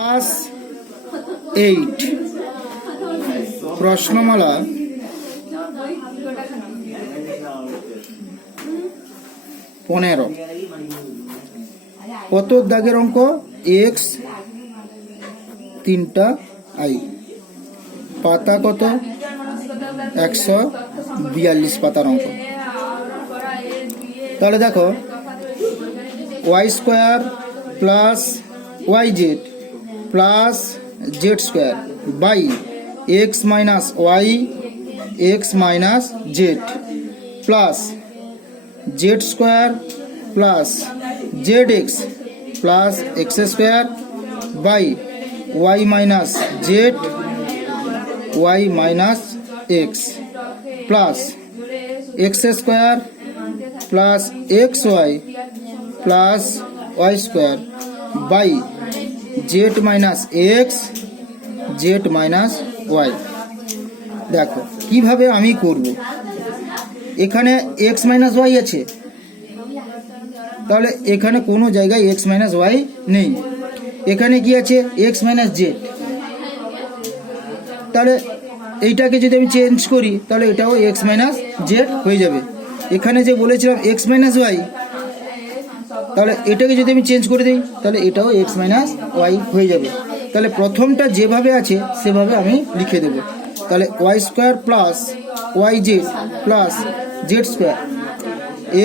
Class 8 প্রশ্নমালা 15 কত দাগের অঙ্ক x 3টা i পাতা কত 142 পাতার অঙ্ক। তাহলে দেখো y square plus yz plus z square by x minus y x minus z plus z square plus z x plus x square by y minus z y minus x plus x square plus x y plus y square by z minus x z minus y. দেখো কিভাবে আমি করব, এখানে x minus Y আছে, তাহলে এখানে কোনো জায়গায় এক্স মাইনাস ওয়াই নেই। এখানে কি আছে এক্স মাইনাস জেড, তাহলে এইটাকে যদি আমি চেঞ্জ করি তাহলে এটাও এক্স মাইনাস জেড হয়ে যাবে। এখানে যে বলেছিলাম এক্স মাইনাস ওয়াই, তাহলে এটাকে যদি আমি চেঞ্জ করে দিই তাহলে এটাও এক্স মাইনাস ওয়াই হয়ে যাবে। তাহলে প্রথমটা যেভাবে আছে সেভাবে আমি লিখে দেব। তাহলে y square plus y z plus z square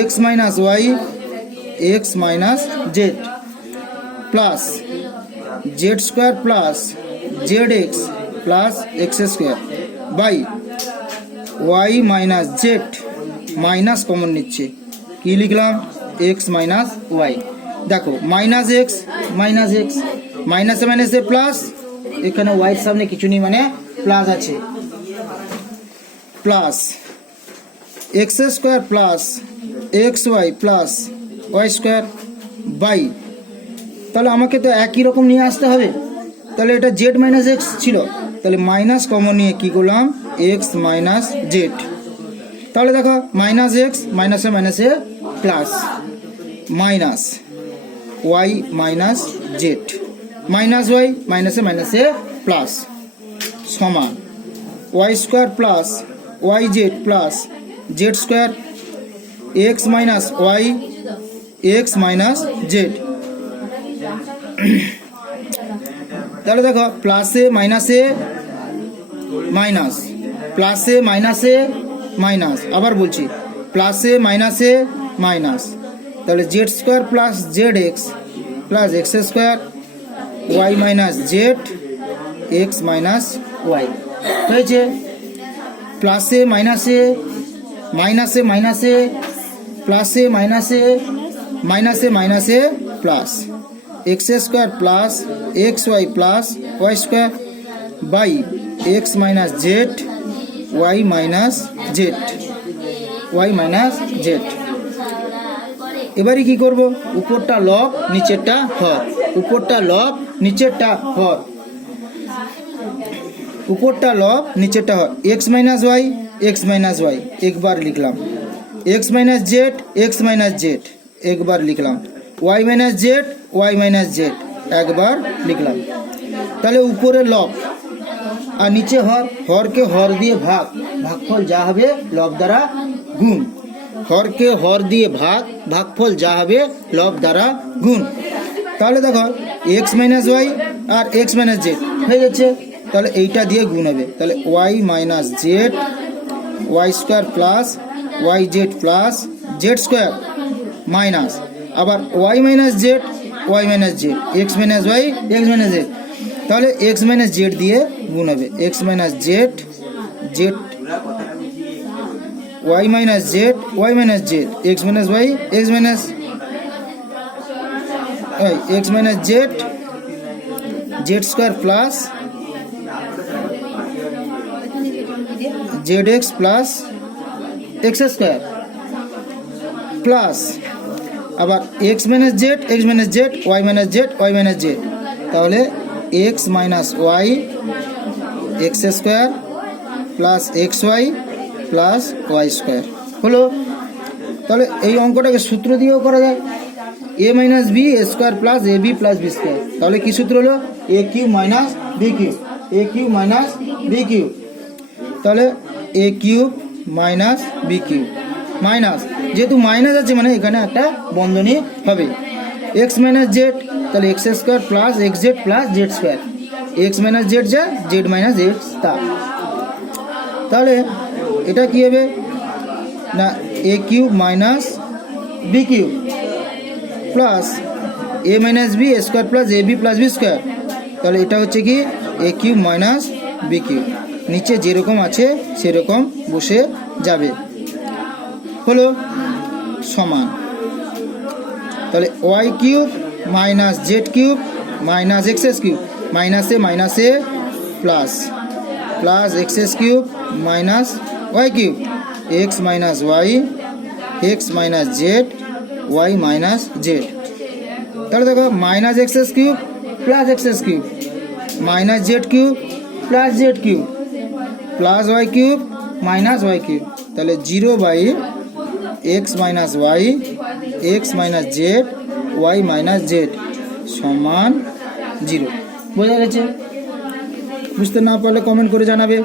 x minus y x minus z plus z square plus z x plus x square by y minus z minus common নিচ্ছে, কি লিখলাম এক্স মাইনাস ওয়াই। দেখো minus x মাইনাসে মাইনাসে plus, এখানে ওয়াইয়ের সামনে কিছু নেই মানে প্লাস আছে, plus x square plus x y plus y square by, তাহলে আমাকে তো একই রকম নিয়ে আসতে হবে। তাহলে এটা জেড মাইনাস এক্স ছিল, তাহলে মাইনাস কমন নিয়ে কি করলাম এক্স মাইনাস জেড। তাহলে দেখো মাইনাস এক্স মাইনাসে মাইনাসে plus minus y minus z minus y মাইনাসে মাইনাসে প্লাস সমান y square plus y z plus z square x minus y x minus z. তাহলে দেখো প্লাসে মাইনাসে মাইনাস, প্লাসে মাইনাসে মাইনাস, আবার বলছি প্লাসে মাইনাসে মাইনাস, তাহলে z square plus z x plus x square y minus z x minus y হয়েছে। প্লাসে মাইনাসে মাইনাসে মাইনাসে প্লাসে মাইনাসে মাইনাসে মাইনাসে plus x square plus x y plus y square by x minus z y minus z y minus z. এবারে কি করব, উপরটা লব নিচেরটা হর, উপরটা লব নিচেরটা হর, উপরটা লব নিচেরটা হর, এক্স মাইনাস ওয়াই একবার লিখলাম, এক্স মাইনাস জেড একবার লিখলাম, ওয়াই মাইনাস জেড একবার লিখলাম। তাহলে উপরে লব আর নিচে হর, হরকে হর দিয়ে ভাগ, ভাগফল যা হবে লব দ্বারা গুণ, হরকে হর দিয়ে ভাগ, ভাগফল যা হবে লব দ্বারা গুণ। তাহলে দেখো এক্স মাইনাস ওয়াই আর এক্স মাইনাস জেড হয়ে যাচ্ছে, তাহলে এইটা দিয়ে গুণ হবে। তাহলে y minus z y square plus y z plus z square minus আবার y minus z x minus y x minus z, তাহলে এক্স মাইনাস জেড দিয়ে গুণ হবে, x minus z y minus z x minus y x minus z square plus z x plus x square plus আবার x minus z y minus z, তাহলে x minus y x square plus x y plus y square হলো। তাহলে এই অঙ্কটাকে সূত্র দিয়েও করা যায়, a minus B square plus A B plus B square. তাহলে কি সূত্র হলো A cube minus B cube, A cube minus B cube, তাহলে A cube minus B cube minus, যেহেতু মাইনাস আছে মানে এখানে একটা বন্ধনী হবে, এক্স মাইনাস জেড, তাহলে x square plus x z plus z square, x minus z যা, জেড মাইনাস এক্স তা, তাহলে এটা কি হবে না a cube minus B cube plus a minus B square plus A B plus B square, তাহলে এটা হচ্ছে কি a cube minus B cube, নিচে যেরকম আছে সেরকম বসে যাবে, হলো সমান, তাহলে y cube minus z cube minus x S cube, মাইনাসে plus plus x S cube minus y cube, x minus y, x minus z, y minus z, তাহলে দেখো minus x S cube plus x S cube minus z cube plus z cube plus y cube minus y cube, তাহলে 0 by x minus y, x minus z, y minus z সমান 0। বোঝা গেছে? বুঝতে না পারলে comment করে জানাবে।